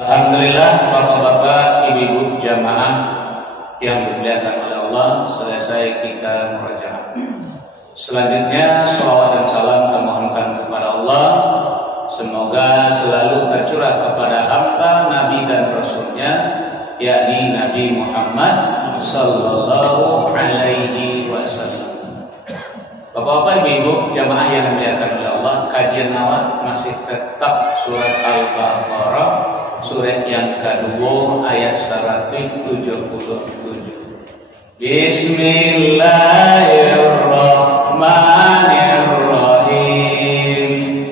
Alhamdulillah, bapak-bapak, ibu-ibu jamaah yang dimuliakan oleh Allah, selesai kita murojaah. Selanjutnya shalawat dan salam kami mohonkan kepada Allah, semoga selalu tercurah kepada hamba Nabi dan Rasulnya, yakni Nabi Muhammad sallallahu alaihi wasallam. Bapak-bapak, ibu-ibu jamaah yang dimuliakan oleh Allah, kajian awal masih tetap surat Al-Baqarah, surat yang kedua ayat 177. Bismillahirrahmanirrahim.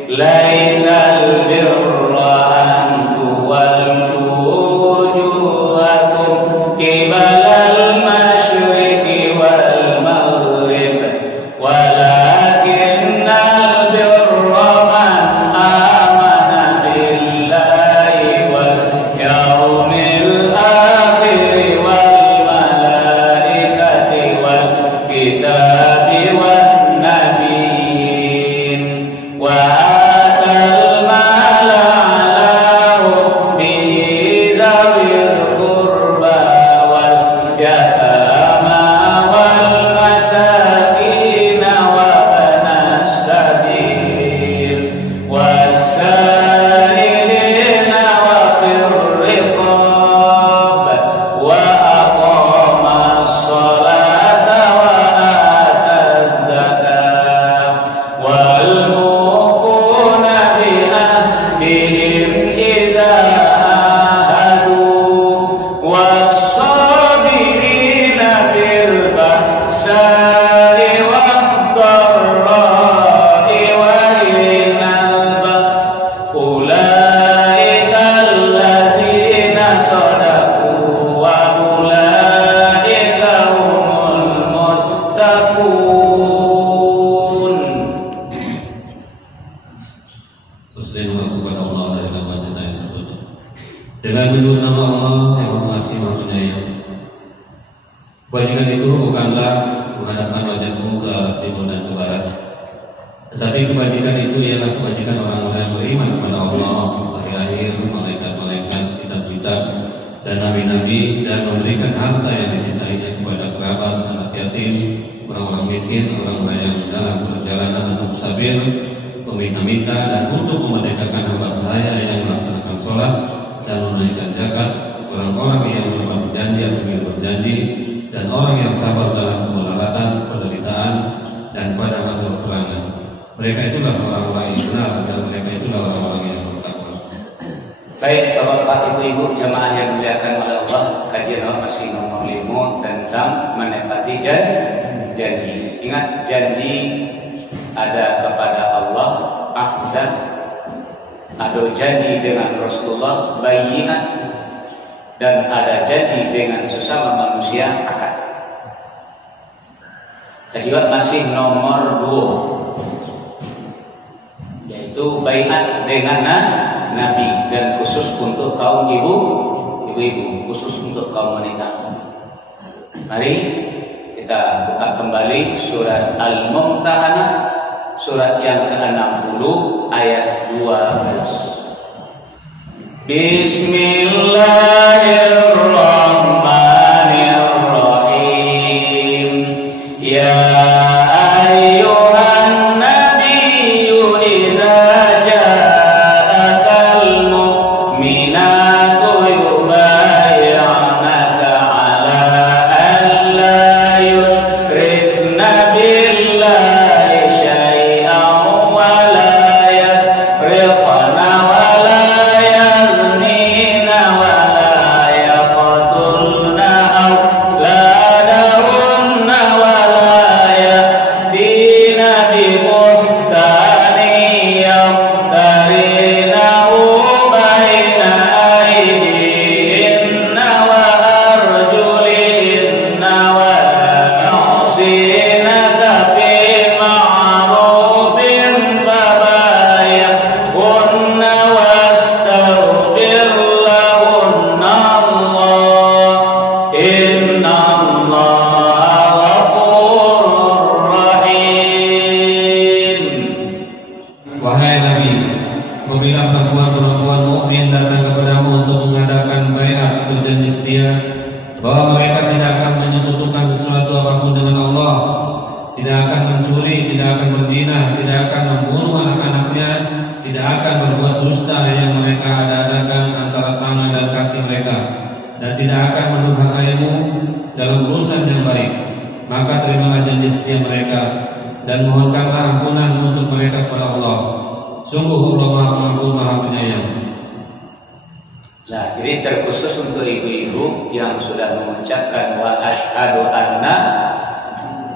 Laisal birra an tuwallu wujuhakum qibalal masyriqi wal maghrib, walakinnal birra man amana billahi wal yaumil akhir wal malaikati wal kitabi wan nabiyyin wa atal mala ala hubbihi dzawil qurba wal yatama wal masakin wa banas sabil was-sa'ilina wa fir riqab wa aqamas salata wa ataz zakata wal mufuna bi ahdihim idza ahadu was-sabirina bil ba'sa'i wad-dharra'i wa hinal ba's ulaika alladzina sadaqu wa ulaika humul muttaqun. Berselawat kepada Allah dari nama cinta yang terpuji. Dengan menyebut nama Allah yang Maha Maha Penyayang. Kebajikan itu bukanlah menghadapkan wajahmu ke timur dan ke barat, tetapi kebajikan itu ialah kebajikan orang-orang yang beriman kepada Allah, hari akhir, malaikat-malaikat, kitab-kitab, dan nabi-nabi, dan memberikan harta yang dicintainya kepada kerabat, anak yatim, orang-orang miskin, orang-orang yang dalam perjalanan atau musafir, peminta-minta, dan untuk memerdekakan hamba sahaya yang melaksanakan sholat dan menunaikan zakat, orang-orang yang berbuat berjanji atau berjanji, dan orang yang sabar dalam kemelaratan, penderitaan, dan pada masa peperangan. Mereka itulah orang-orang yang benar, dan mereka itulah orang-orang yang bertakwa. Baik, bapak-bapak, ibu-ibu jamaah yang dimuliakan oleh Allah, kajian awal masih nomor 5 tentang menepati janji. Ingat, janji ada kepada Allah, ahdan, ada janji dengan Rasulullah, bayyinat, dan ada janji dengan sesama manusia, akad. Kedua masih nomor 2, yaitu baiat dengan Nabi, dan khusus untuk kaum ibu-ibu, khusus untuk kaum wanita. Mari kita buka kembali surat Al-Mumtahanah, surat yang ke-60 ayat 12. Bismillahirrahmanirrahim. Ya ayyuhan nabiyyu idza ja'akal mu'minatu yubayyi'naka 'ala an la yushrikna billahi syai'an wa la yasriqna wa la yaznina wa la yaqtulna awladahunna wa la ya'tina bi buhtanin yaftarinahu baina aydihinna wa arjulihinna wa la ya'sinaka bi ma'rufin fabayi'hunna wastaghfir lahunna Allah, innallaha ghafurur rahim. Wahai Nabi, apabila perempuan-perempuan mukmin datang kepadamu untuk tidak akan mendurhakaimu dalam urusan yang baik. Maka terimalah janji setia mereka dan mohonkanlah ampunan untuk mereka kepada Allah. Sungguh Allah Maha Pengampun Maha Penyayang. Nah, jadi terkhusus untuk ibu-ibu yang sudah mengucapkan wa asyhadu anna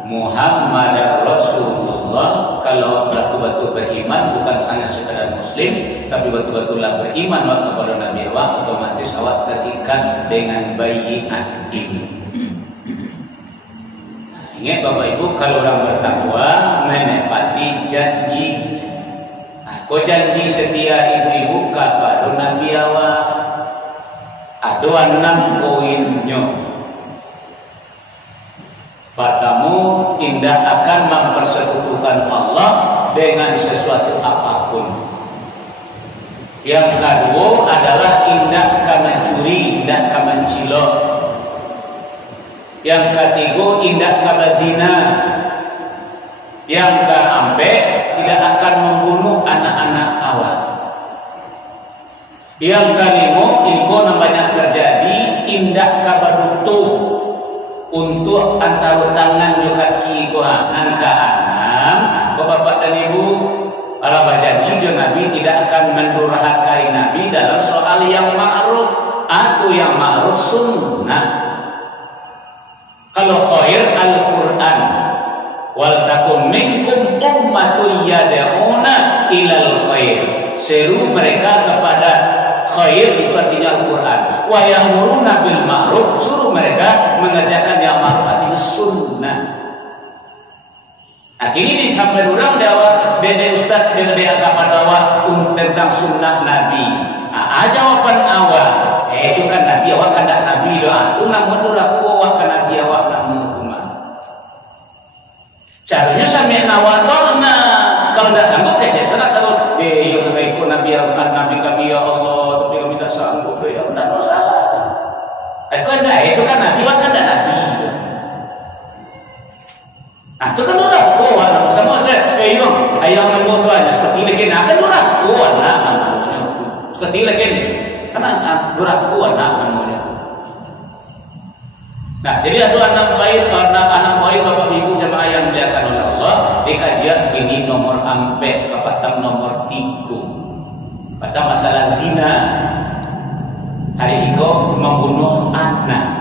Muhammadar Rasulullah. Kalau betul-betul beriman, bukan hanya sekadar muslim, tapi betul-betullah beriman kepada Nabi Allah, otomatis awak terikat dengan bayiat ini. Nah, ingat Bapak Ibu, kalau orang bertakwa menepati janji. Nah, kau janji setia ibu-ibu kepada Nabi Allah. Ada 6 poinnya. Pertama, tidak akan mempersekutukan Allah dengan sesuatu apapun. Yang kedua adalah tidak akan mencuri, tidak akan mencilok. Yang ketiga, tidak akan berzina. Yang keempat, tidak akan membunuh anak-anak awak. Yang kelima, itu namanya terjadi indak kabadutu untuk antara tangan juga kaki angka 6. Bapak dan Ibu, kalau berjanji Nabi tidak akan mendurhakai Nabi dalam soal yang ma'ruf atau yang ma'ruf sunnah. Kalau khair Al-Quran, wal takum minkum ummatun yad'una ilal khair. Seru mereka kepada khair, itu artinya Al-Quran. Wa ya'muruna bil ma'ruf, suruh mereka mengerjakan yang ma'ruf, artinya sunnah. Akhirnya sampai orang jawab dede ustaz dengan dia kepada awak tentang sunnah Nabi. Jawaban awak, itu kan Nabi awak kan dak Nabi doa. Itu namun duraku awak kan Nabi awak namun kuman. Caranya sambil nawat torna. Kalau tidak sanggup kecil, saya sanggup. Yo kita ikut Nabi kami ya Allah, tapi kami tidak sanggup ya. Tidak masalah. Itu kan Nabi, kan tidak Nabi. Nah, itu kan udah kuat. Sama ada, ayam menggok tuanya seperti ini kena akan udah kuat namanya. Seperti ini kena, karena udah kuat namanya. Nah, jadi ada anak poin Bapak Ibu jemaah yang dimuliakan oleh Allah. Di kajian kini nomor 4 kepada nomor 3 pada masalah zina. Hari itu membunuh anak.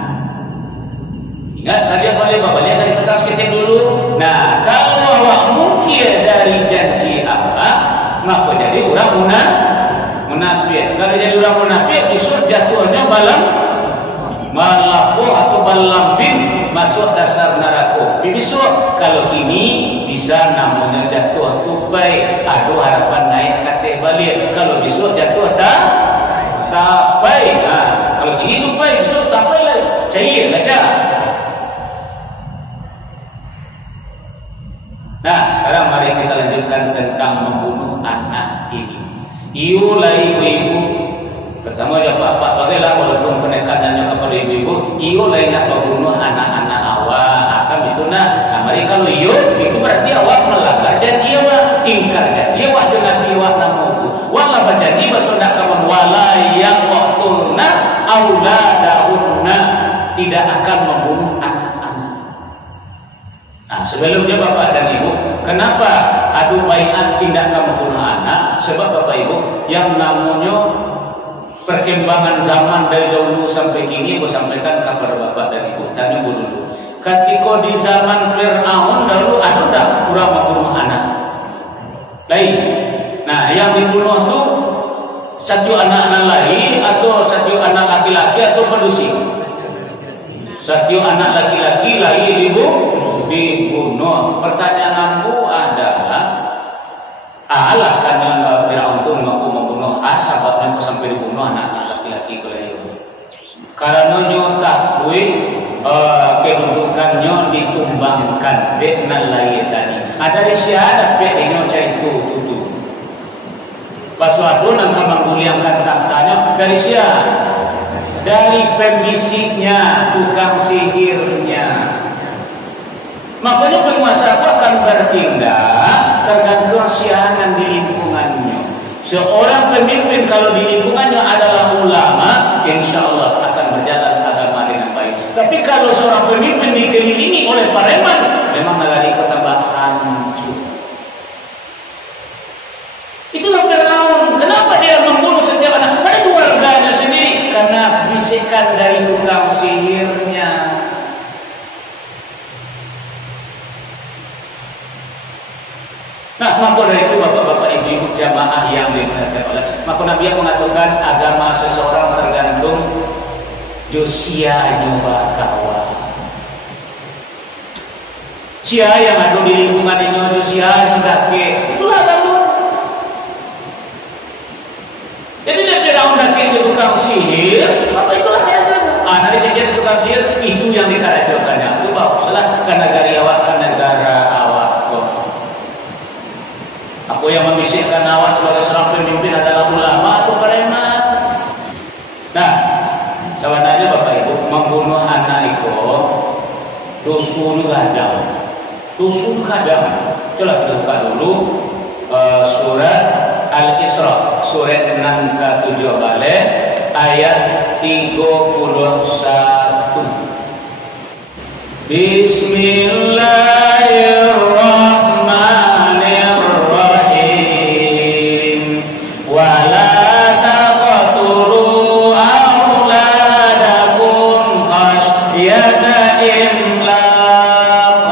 Ingat kalian oleh bapaknya dari petang sedikit dulu. Nah, kalau awak mungkin dari janji Allah, maka jadi orang munafik. Kalau jadi orang munafik, isu jatuhnya malapo atau balambin masuk dasar neraka. Besok kalau kini bisa namanya jatuh tupai, ada harapan naik kate balik. Kalau besok jatuh tapai. Nah, kalau kini tupai, besok tapai lagi. Cair baca. Nah, sekarang mari kita lanjutkan tentang membunuh anak ini. Iulah ibu-ibu. Pertama ya Pak, bagailah walaupun penekanannya kepada ibu-ibu, iyo lainlah membunuh anak-anak awak. Akan itu nah mari kalau iyo, itu berarti awak melanggar janji awak, ingkar janji awak dengan awak namuku. Wala berjanji basodak kawan wala yaqtulna auladahunna, tidak akan membunuh anak-anak. Nah, sebelumnya Bapak dan Ibu, kenapa adu baiat tidak akan membunuh anak? Sebab Bapak Ibu, yang namanya perkembangan zaman dari dahulu sampai kini, aku sampaikan kepada Bapak dan Ibu, tanya dulu. Ketika di zaman Fir'aun dahulu ada tak orang membunuh anak? Lain. Nah, yang dibunuh itu satu anak lain atau satu anak laki-laki atau pedusi? Satu anak laki-laki lain dibunuh. Pertanyaanku adalah alasannya Fir'aun itu mengaku membunuh sahabatnya kok sampai dibunuh anak laki-laki kelahiran. Karena nyota kedudukannya ditumbangkan dengan lain tadi. Ada di syahadat bedanya itu tutup. Paswadu nangka mengguliangkan taktanya dari siapa? Dari pembisiknya, tukang sihirnya. Makanya penguasa akan bertindak tergantung sianan di lingkungannya. Seorang pemimpin kalau di lingkungannya adalah ulama, insya Allah akan berjalan Tapi kalau seorang pemimpin dikelilingi oleh preman, memang negara itu tambah hancur. Itulah Firaun. Kenapa dia membunuh setiap anak? Pada keluarganya sendiri, karena bisikan dari tukang sihirnya. Nah, maka dari itu bapak-bapak ibu-ibu jamaah yang dimuliakan oleh, maka Nabi yang mengatakan agama seseorang tergantung Josia nyoba kawan. Sia yang ada di lingkungan ini Josia ndake, itulah agama. Jadi dia daun dake itu tukang sihir, maka itulah kerajaan. Dari kejadian tukang sihir itu yang dikerajakannya. Itu bawa salah karena dari awak ke negara awak. Aku yang membisikkan awak sebagai seorang pemimpin adalah ulama atau preman. Nah, sebenarnya Bapak Ibu membunuh anak itu dosun kadang. Dosun kadang. Coba kita buka dulu surat Al-Isra, surat 6 ke 7 balik ayat 31. Bismillahirrahmanirrahim. Wala taqtulu auladakum khashyata imlaq.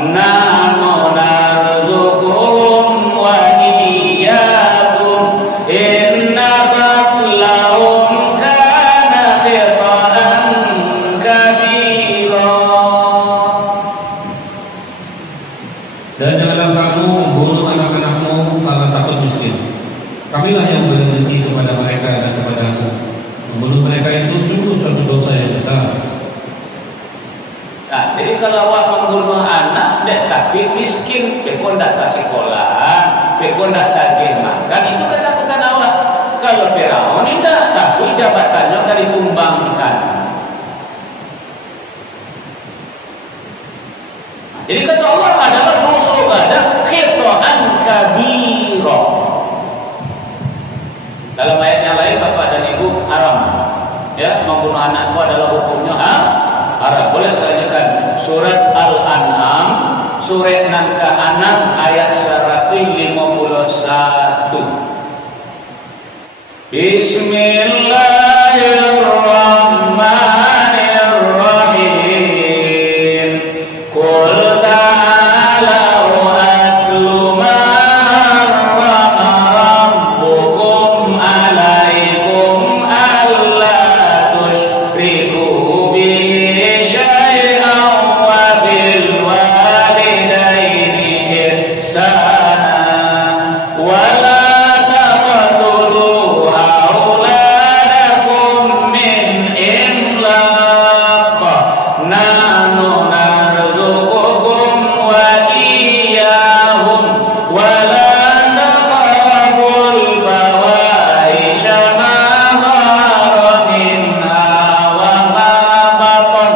Nahnu narzuquhum wa iyyakum. Inna qatlahum kana khita'an kabira. Dan janganlah kamu membunuh anak-anakmu karena takut miskin. Kamilah yang beri rezeki kepada mereka dan kepadamu. Membunuh mereka itu sungguh suatu dosa yang besar. Nah, jadi kalau awak membunuh anak, tapi miskin, bekon dak sekolah, bekon dak tagih makan, itu ketakutan awak. Kalau Firaun tidak, tapi jabatannya akan ditumbangkan. Nah, jadi kata Allah adalah musuh pada khita'an kabira. Dalam ayat yang lain Bapak dan Ibu haram. Ya, membunuh anakku adalah hukumnya haram. Boleh kita lanjutkan surat Al-An'am surat 6 ke 6 ayat 151. Bismillahirrahmanirrahim. Qul ta'alau atlu ma harrama rabbukum alaikum alla tusyriku bihi syai'an wa bil walidaini ihsana wa la taqtulu auladakum min imlaq. Nahnu narzuqukum wa iyyahum wa la taqrabul fawahisha ma dhahara minha wa ma batan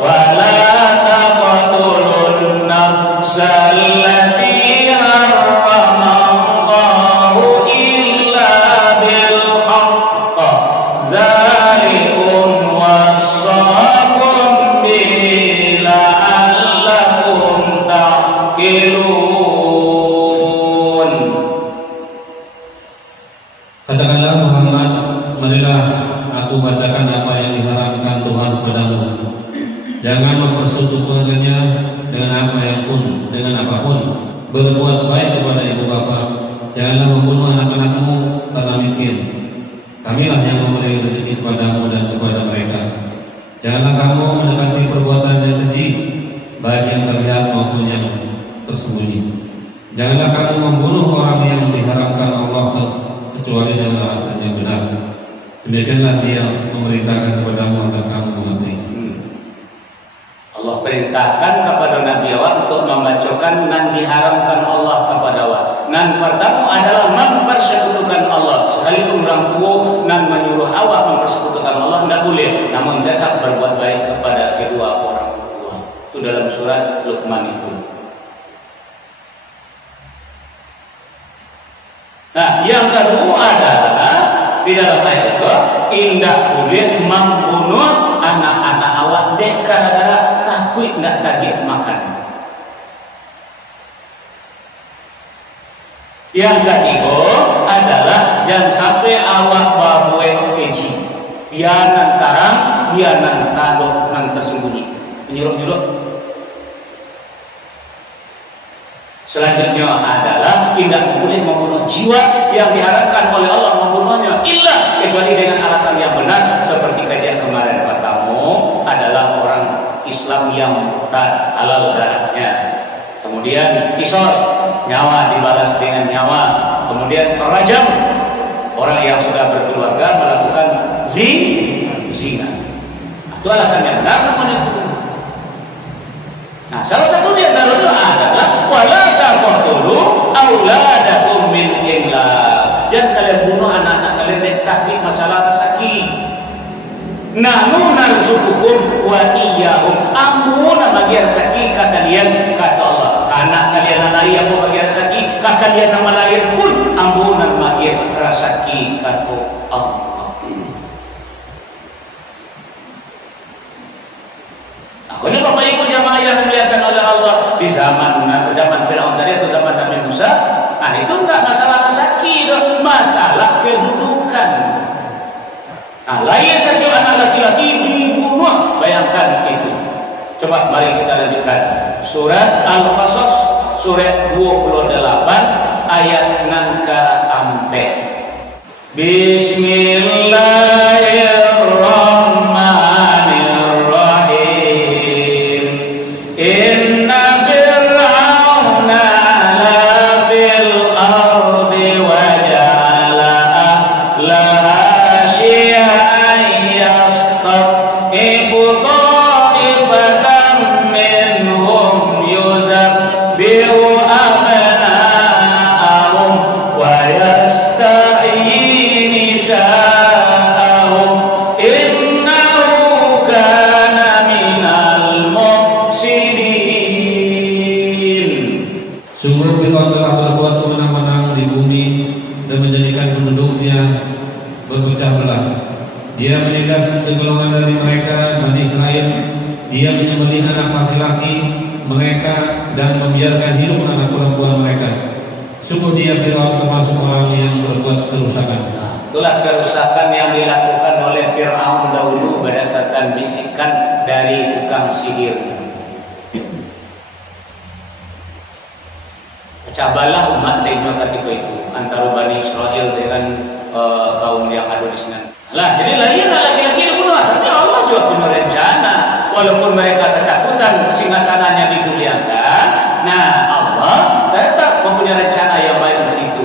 wa la taqtulun nafsa allati harrama Allahu illa bil haqq. Dzalikum wassaqum bihi la'allakum ta'qilun. Katakanlah Muhammad, marilah aku bacakan apa yang diharamkan Tuhan kepadamu. Jangan mempersekutukannya dengan apapun. Berbuat baik kepada ibu bapa. Janganlah membunuh anak-anakmu karena miskin. Kamilah yang memberi rezeki kepadamu dan kepada mereka. Janganlah kamu mendekati perbuatan yang keji, baik yang terlihat maupun yang tersembunyi. Janganlah kamu membunuh orang yang diharamkan Allah kecuali dengan alasan yang benar. Demikianlah Dia memerintahkan kepadamu agar kamu mengerti. Allah perintahkan kepada Nabi awak untuk membacakan nan diharamkan Allah kepada awak. Nan pertama adalah mempersekutukan Allah. Sekalipun orang tua nan menyuruh awak mempersekutukan Allah, tidak boleh. Namun tetap berbuat baik kepada kedua orang tua. Itu dalam surat Luqman itu. Nah, yang kedua adalah di dalam ayat itu, indah boleh membunuh anak-anak awak deka takut nak tagih makan. Yang ketiga adalah jangan sampai awak babuai keji. Bianan tarang, bianan tadok nang tersembunyi. Menyuruh-nyuruh. Selanjutnya adalah tidak boleh membunuh jiwa yang diharapkan oleh Allah membunuhnya illa kecuali dengan alasan yang benar, seperti kajian kemarin pertama adalah orang Islam yang murtad, halal darahnya. Kemudian kisos, nyawa dibalas dengan nyawa. Kemudian rajam, orang yang sudah berkeluarga melakukan zina. Itu alasan yang benar namun itu. Nah, salah satu di antaranya adalah wala taqtulu auladakum min imlaq. Jangan kalian bunuh anak-anak kalian dengan takik masalah sakit. Nahnu narzuqukum wa iyyahum. Amun bagian sakit kalian kata Allah. Anak kalian lahir apa bagian sakit, kalian nama lahir pun ampunan bagian rasaki kata Allah. Aku ni Bapak Ibu jamaah yang dimuliakan oleh Allah di zaman Firaun tadi atau zaman Nabi Musa, itu enggak masalah sakit, masalah kedudukan. Lahir satu anak laki-laki dibunuh, bayangkan itu. Coba mari kita lanjutkan. Surat Al-Qasas surat 28 ayat 6 ke 4. Bismillahirrahmanirrahim. Inna fir'auna ala fil ardi wa ja'ala ahlaha syi'an yastahibu Dia menindas segolongan dari mereka, Bani Israel. Dia menyembelih anak laki-laki mereka dan membiarkan hidup anak perempuan mereka. Sungguh dia Firaun termasuk orang yang berbuat kerusakan. Itulah kerusakan yang dilakukan oleh Firaun dahulu berdasarkan bisikan dari tukang sihir. Pecahlah umat Nabi ketika itu antara Bani Israel dengan kaum yang ada di sana. Lah, jadi lahirlah laki-laki dibunuh, tapi Allah juga punya rencana. Walaupun mereka ketakutan singgasananya dimuliakan, nah Allah tetap mempunyai rencana yang baik untuk itu.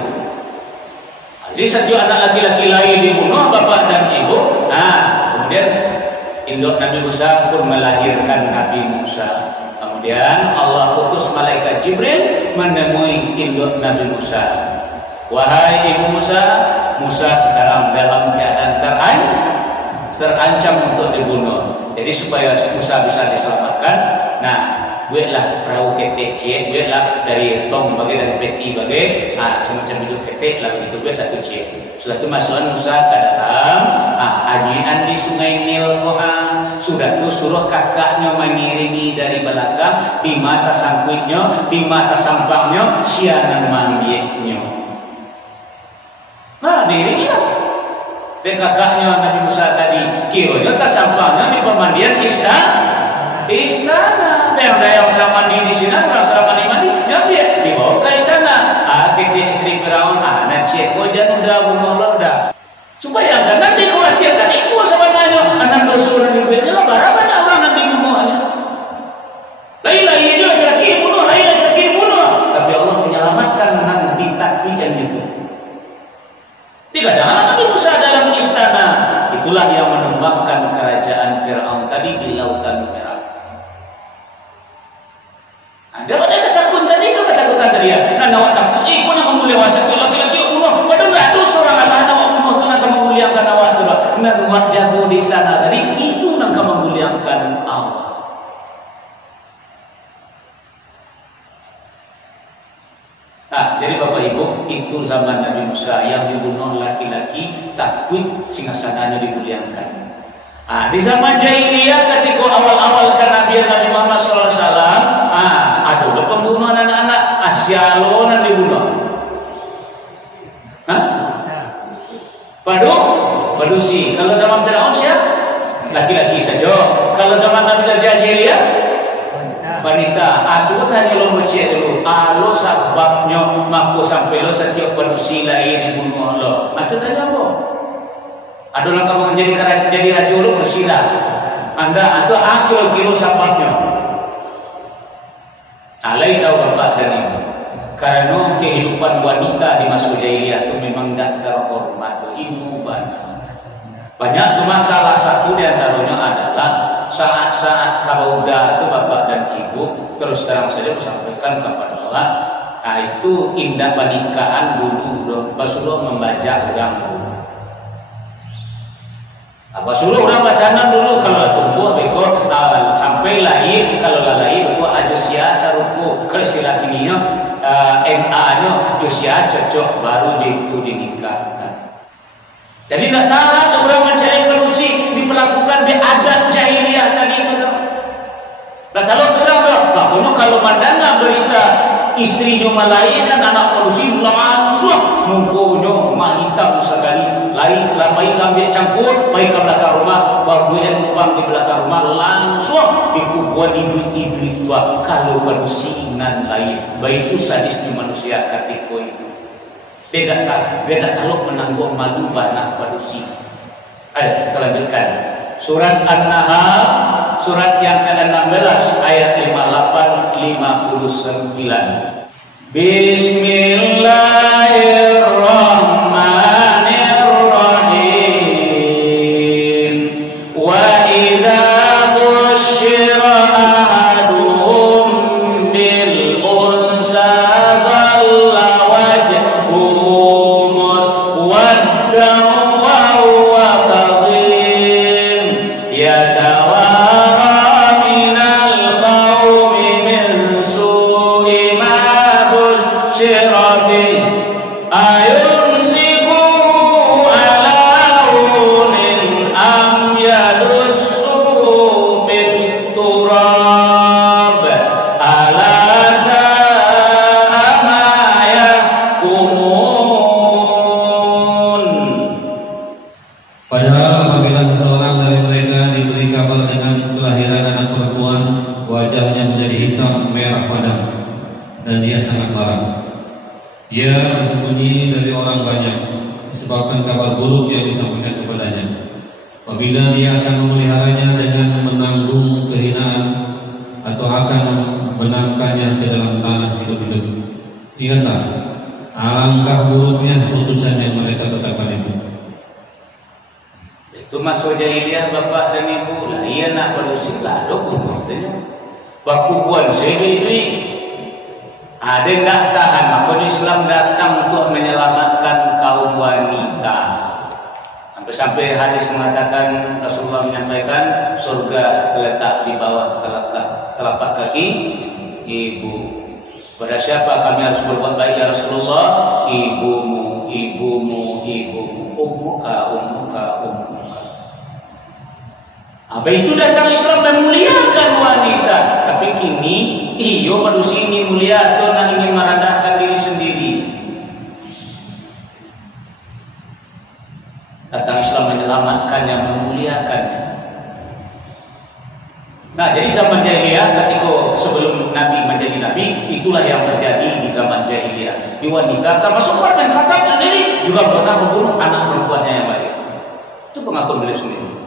Jadi satu anak laki-laki lain dibunuh bapak dan ibu. Nah, kemudian induk Nabi Musa pun melahirkan Nabi Musa. Kemudian Allah utus malaikat Jibril menemui induk Nabi Musa. Wahai ibu Musa, Musa sekarang dalam keadaan terancam untuk dibunuh. Jadi supaya Musa bisa diselamatkan, nah, buatlah perahu ketek, buatlah dari tong bagi dari peti bagi, semacam hidup ketek lah begitu, buatlah tu cie. Setelah itu masukkan Musa ke dalam anyian di Sungai Nil Kohan. Sudah tu suruh kakaknya mengiringi dari belakang, di mata sangkuitnya, di mata sampangnya, sianan mandieknya. Nah, diiringilah. Dan kakaknya Nabi Musa tadi kiranya tak sampahnya di pemandian istana. Yang sedang mandi di sini, orang sedang mandi, yang dia dibawa ke istana. Kecil istri Firaun, cik kau jangan udah bunuh dah. Supaya kan nanti khawatirkan ikut sebenarnya anak dosa dan duitnya lah berapa banyak orang nanti bunuhnya. Lain-lain itu laki-laki bunuh, lain laki-laki bunuh. Tapi Allah menyelamatkan nanti takdiran itu. Tidak ada Nabi Musa dalam istana. Itulah yang menumbangkan kerajaan Firaun tadi di Lautan Merah. Ada pada ketakutan tadi itu ketakutan tadi ya. Nah, nawak takut ikut yang memuliakan laki-laki bunuh. Padahal itu seorang anak nawak bunuh tu nak memuliakan awak tu. Nak buat jago di istana tadi itu nak memuliakan Allah. Jadi Bapak Ibu, itu zaman Nabi Musa yang dibunuh laki-laki takut singgasananya dimuliakan. Di zaman jahiliyah ketika awal-awal kenabian Nabi Muhammad SAW, ada pembunuhan anak-anak, asyalonan dibunuh. Padusi. Kalau zaman Fir'aun siapa? Laki-laki saja. Kalau zaman Nabi jahiliyah, wanita. Coba tanya lo cek dulu. Lo sebabnya mako sampai lo setiap padusi lain dibunuh lo. Itu tanya apa? Ada orang kamu jadi raja lo bersila. Anda atau kilo sebabnya. Alai tahu bapak dan ibu. Karena kehidupan wanita di masa jahiliyah itu memang tidak terhormat. Ilmu banyak cuma salah satu di antaranya adalah saat-saat kauda itu bapak dan ibu terus terang saja sampaikan kepada Allah. Itu indah pernikahan dulu Rasulullah membaca orang dulu. Rasulullah orang bacaan dulu kalau tumbuh beko sampai lahir kalau lahir beko ada siasa ruku kalau istilah ininya NA-nya usia cocok baru itu dinikahkan. Jadi tidak tahu orang mencari solusi diperlakukan di adat jahiliyah tadi itu. Nah kalau orang lakunya kalau pandangan berita istrinya melahirkan anak manusia langsung mungkunya mah hitam sekali, lain baik ambil campur, baik ke belakang rumah, bagian lubang di belakang rumah langsung dikubuan ibu tua. Kalau manusia nan lain, baik itu sadisnya manusia ketika itu. Beda kalau menanggung malu banyak manusia. Ayo kita lanjutkan. Surat An-Nahl, surat yang ke-16 ayat 58-59. Bismillahirrahmanirrahim. Wa idza busyira ahaduhum bil unsa zalla wajhuhu muswaddan wa huwa kadhim yatawara minal qawmi min su'i ma busyira bih ayumsikuhu ala hunin am yadussuhu bit turab ala sa'a ma yahkumun. Padahal apabila seseorang dari mereka diberi kabar dengan kelahiran anak perempuan, wajahnya menjadi hitam merah padam dan dia sangat marah. Ia bersembunyi dari orang banyak disebabkan kabar buruk yang disampaikan kepadanya. Apabila dia akan memeliharanya dengan menanggung kehinaan atau akan menangkannya ke dalam tanah hidup-hidup, ingatlah alangkah buruknya putusan yang mereka tetapkan itu. Itu masuk jahiliyah bapak dan ibu lah. Ia nak berusia lah dok katanya. Bakubuan saya ini. Ada yang tak tahan. Maka Islam datang untuk menyelamatkan kaum wanita. Sampai-sampai hadis mengatakan Rasulullah menyampaikan surga terletak di bawah telapak kaki ibu. Pada siapa kami harus berbuat baik ya Rasulullah? Ibumu, ibumu, ibumu, ummuka, ummuka, ummuka. Apa itu datang Islam dan muliakan wanita. Tapi kini iyo manusia ingin mulia atau ingin merendahkan diri sendiri. Datang Islam menyelamatkannya, memuliakannya. Nah, jadi zaman jahiliyah ketika sebelum Nabi menjadi Nabi, itulah yang terjadi di zaman jahiliyah. Di wanita termasuk Umar bin Khattab sendiri juga pernah membunuh anak perempuannya yang baik. Itu pengakuan beliau sendiri.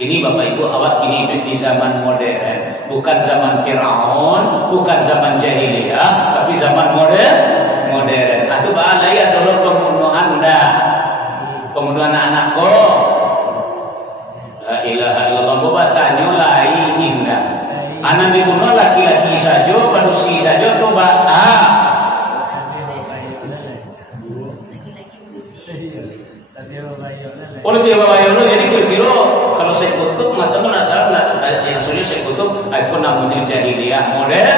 Kini Bapak Ibu awak kini hidup di zaman modern, bukan zaman Fir'aun, bukan zaman jahiliyah, tapi zaman modern. Atau bahaya adalah pembunuhan pembunuhan anak kau. La ilaha illallah. Bapak tanya lain indah. Anak dibunuh laki-laki saja, manusia saja tu oleh dia bawa jadi kira-kira kalau saya kutub matamu nak salah yang sulit saya kutub aku namanya jahiliyah modern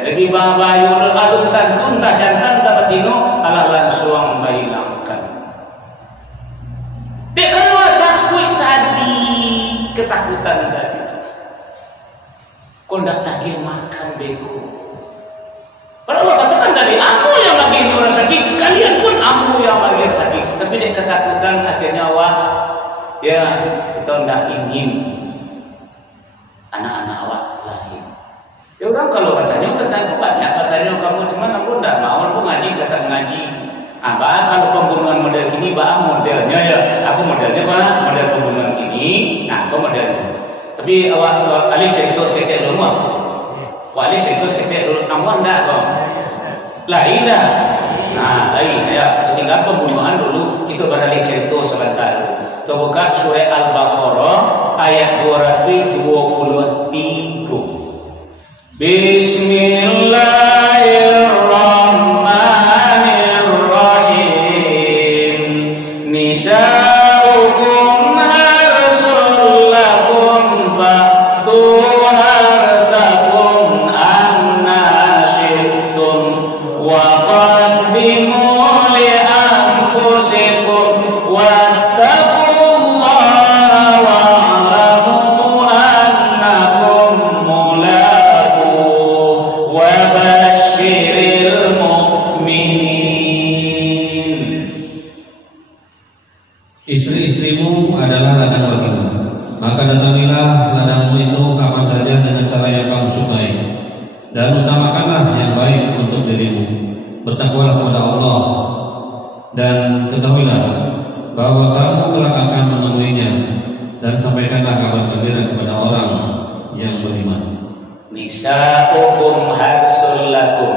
jadi bawa alun tantun tak jantan tak batino Allah langsung menghilangkan dia kan takut tak ketakutan tadi. Kondak tagih makan beko. Padahal Allah katakan tadi, aku yang lagi nurut sakit, kalian pun aku yang lagi sakit. Tapi dia ketakutan akhirnya awak, ya kita tidak ingin anak-anak awak lahir. Ya orang kalau katanya banyak, katanya kamu cuman aku tidak mau, aku ngaji, kata ngaji. Bah kalau pembunuhan model gini, bah modelnya ya, aku modelnya kan model pembunuhan gini, nah aku modelnya. Tapi awak alih cerita sedikit dulu, alih cerita sedikit dulu, kamu enggak kok? Lain dah. Nah, lain ya. Ketika pembunuhan dulu kita beralih cerita sebentar. Kita buka surah Al-Baqarah ayat 223. Bismillahirrahmanirrahim. Nisa'ukum harsul lakum fa'tu harsakum anna syi'tum wa qaddimu li anfusikum wattaqullaha wa'lamu annakum mulaquh wa basyiril mu'minin. Istri-istrimu adalah ladang bagimu, maka datangilah ladangmu itu kapan saja dengan cara yang kamu sukai, dan utamakanlah yang baik untuk dirimu. Bertakwalah kepada Allah dan ketahuilah bahwa kamu kelak akan menemuinya, dan sampaikanlah kabar gembira kepada orang yang beriman. Nisa'ukum harsul lakum.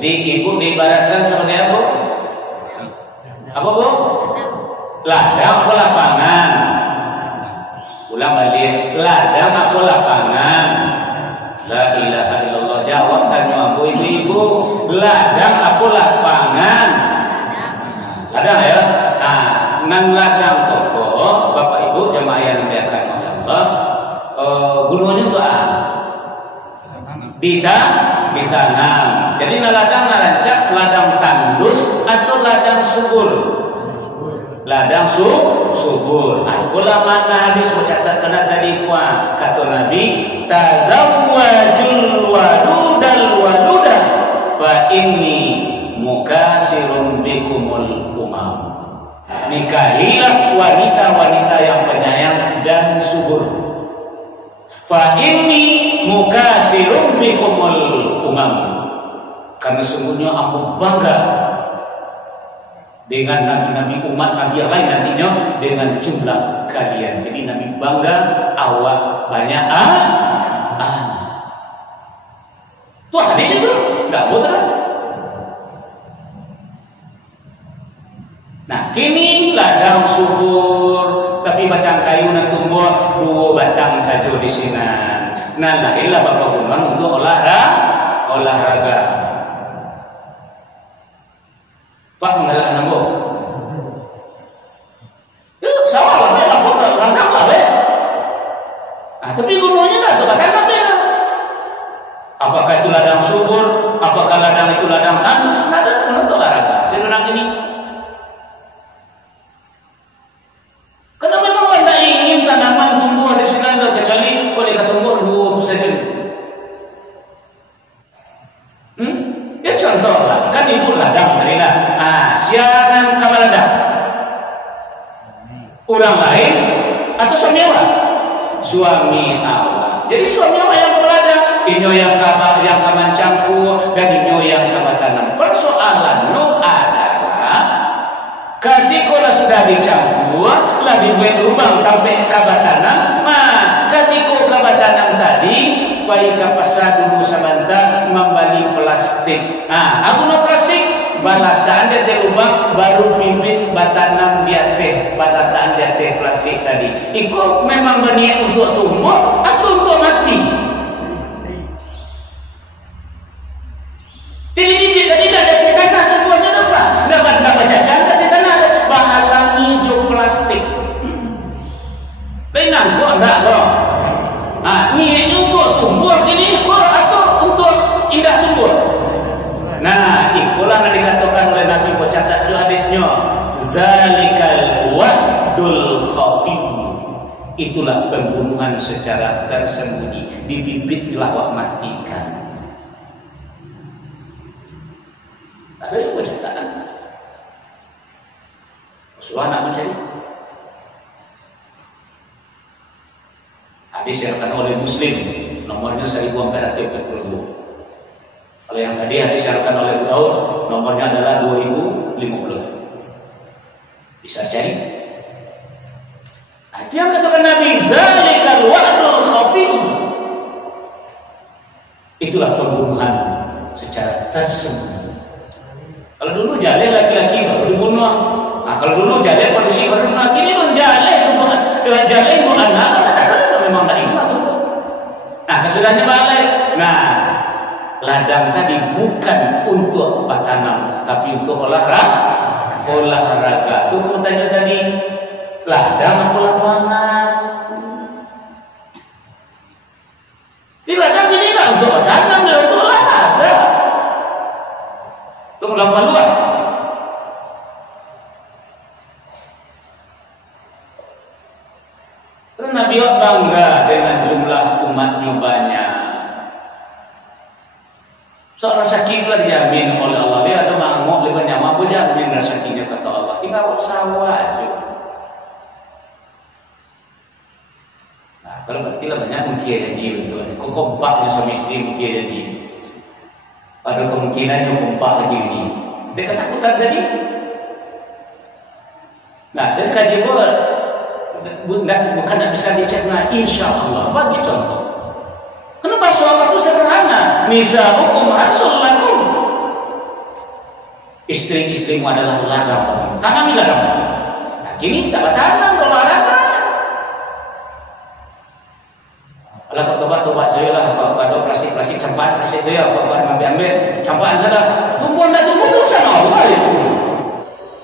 Jadi ibu diibaratkan sebagai apa? Apa bu? Ladang atau lapangan? Ulang balik. Ladang atau lapangan? La ilaha illallah. Jawab tanya aku ibu. Ladang atau lapangan? Ladang ya. Nang ladang toko, bapak ibu jemaah yang dimuliakan oleh Allah. Gunanya itu ditanam. Jadi ladang narancak ladang tandus atau ladang subur. Ladang subur. Itulah makna hadis mencatat kena tadi kata Nabi, tazawwajul waludah fa inni mukasirun bikumul umam. Nikahilah wanita-wanita yang penyayang dan subur. Fa inni mukasirun bikumul umam. Karena sungguhnya aku bangga dengan nabi-nabi umat nabi yang lain nantinya dengan jumlah kalian. Jadi Nabi bangga awak banyak anak. Tuh hadis itu enggak betul. Nah, kini ladang subur tapi batang kayu nan tumbuh 2 batang saja di sini. Nah, lahirlah bapak gunan untuk olahraga. Pak menggalak nambah. Ya sawah lah, aku ladang lah be. Tapi gunanya dah tu batang apa dah? Apakah itu ladang subur? Apakah ladang itu ladang tandus? Ladang untuk olahraga. Sekarang ini. Karena memang kita ingin tanaman tumbuh di sini, kecuali kalau kita tumbuh 2 saja. Ya contoh lah, kan ibu ladang tadi lah. Siaran kamar ladang. Orang lain atau suami awak? Suami awak. Jadi suami awak yang ladang, inyo yang kaman cangku dan inyo yang kaman tanam. Persoalannya adalah ketika sudah dicampur, lah dibuat lubang sampai kabatanam. Ketika kabatanam tadi, baik pasar dulu sebentar membeli plastik. Aku no plastik, balataan dia lubang baru pimpin batanam dia teh, balataan dia teh plastik tadi. Itu memang berniat untuk tumbuh atau untuk mati? Jadi tadi ada di tanah tumbuhnya apa? Nggak baca cantik di tanah bahalang hijau plastik. Lain kok enggak kok? Ini untuk tumbuh gini kok atau untuk indah tumbuh? Nah, itulah yang dikatakan oleh Nabi mencatat itu hadisnya. Zalikal wadul khafi. Itulah pembunuhan secara tersembunyi, dibibit dilawak matikan. Ada yang bercerita Rasulullah nak mencari. Hadis disiarkan oleh Muslim, nomornya 1442. Kalau yang tadi hadis disiarkan oleh Abu Daud, nomornya adalah 2050. Bisa cari. Nah, dia katakan Nabi, zalikal wa'dul khafif. Itulah pembunuhan secara tersembunyi. Kalau dulu jale laki-laki baru dibunuh. Nah, kalau dulu jale polisi baru dibunuh. Kini non jale bunuh dengan jale bunuh anak. Memang tak ingat tuh. Nah, kesudahannya balik. Nah, ladang tadi bukan untuk tanam, tapi untuk olahraga. Olahraga. Tuh kamu tanya tadi, ladang apa lapangan? Di ladang ini lah untuk tanam dan untuk olahraga. Itu melampau luar. Terus Nabi bangga dengan jumlah umatnya banyak. Soal rezeki dijamin oleh Allah. Dia ada mangok, dia banyak mampu jamin rezekinya kata Allah. Tinggal sawah aja. Nah, kalau berarti lah banyak mungkin jadi betul. Kok kompaknya suami istri mungkin jadi. Ada kemungkinan yang kompak lagi ini. Dia ketakutan tadi. Nah, dan kaji bukan tak bisa dicerna, insya Allah. Bagi contoh. Kenapa soal itu sederhana? Nisa'ukum harsul lakum. Istri-istrimu adalah ladang. Tanami ladang. Nah, kini tak tanam olahraga. Kalau kau tobat saya lah, kalau ada plastik campuran plastik tu ya, kalau kau ambil campuran saja, tumbuh tak tumbuh tu sana Allah itu.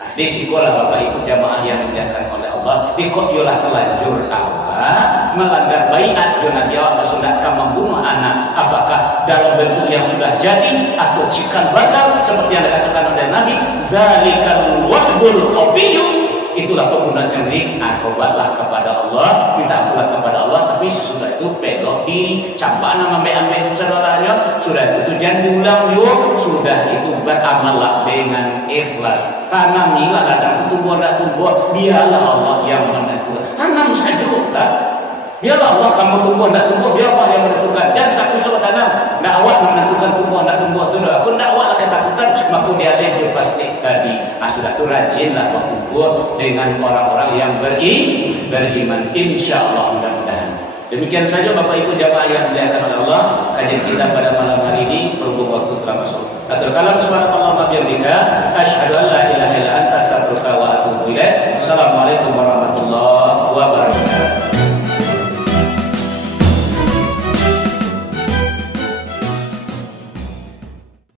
Nah, di sekolah Bapak Ibu jamaah yang dimuliakan oleh Allah, ikut yolah telanjur Allah, melanggar baiat Nabi Allah sudah akan membunuh anak, apakah dalam bentuk yang sudah jadi atau cikal bakal seperti yang dikatakan oleh Nabi, zalikal wa'dul khafiyyu. Itulah pembunuhan sendiri. Nah, tobatlah kepada Allah, minta ampun kepada Allah. Tapi sesudah itu pedok di campaan ambil saudaranya. Sudah itu jangan diulang yuk. Sudah itu beramallah dengan ikhlas. Tanamilah ladang itu tumbuh tak tumbuh, biarlah Allah yang menentukan. Tanam saja lah. Biarlah Allah kamu tumbuh tak tumbuh, biar Allah yang menentukan. Jangan takutlah tanam. Nak awak menentukan tumbuh tak tumbuh tu dah. Pun nak awak ketakutan, maka dia ada pasti tadi. Sudah tu rajinlah berkumpul dengan orang-orang yang beriman, insya-Allah mudah-mudahan. Demikian saja Bapak Ibu jamaah yang dimuliakan oleh Allah, kajian kita pada malam hari ini berhubung waktu telah masuk. Atur kalam subhanallahi wa bihamdihi.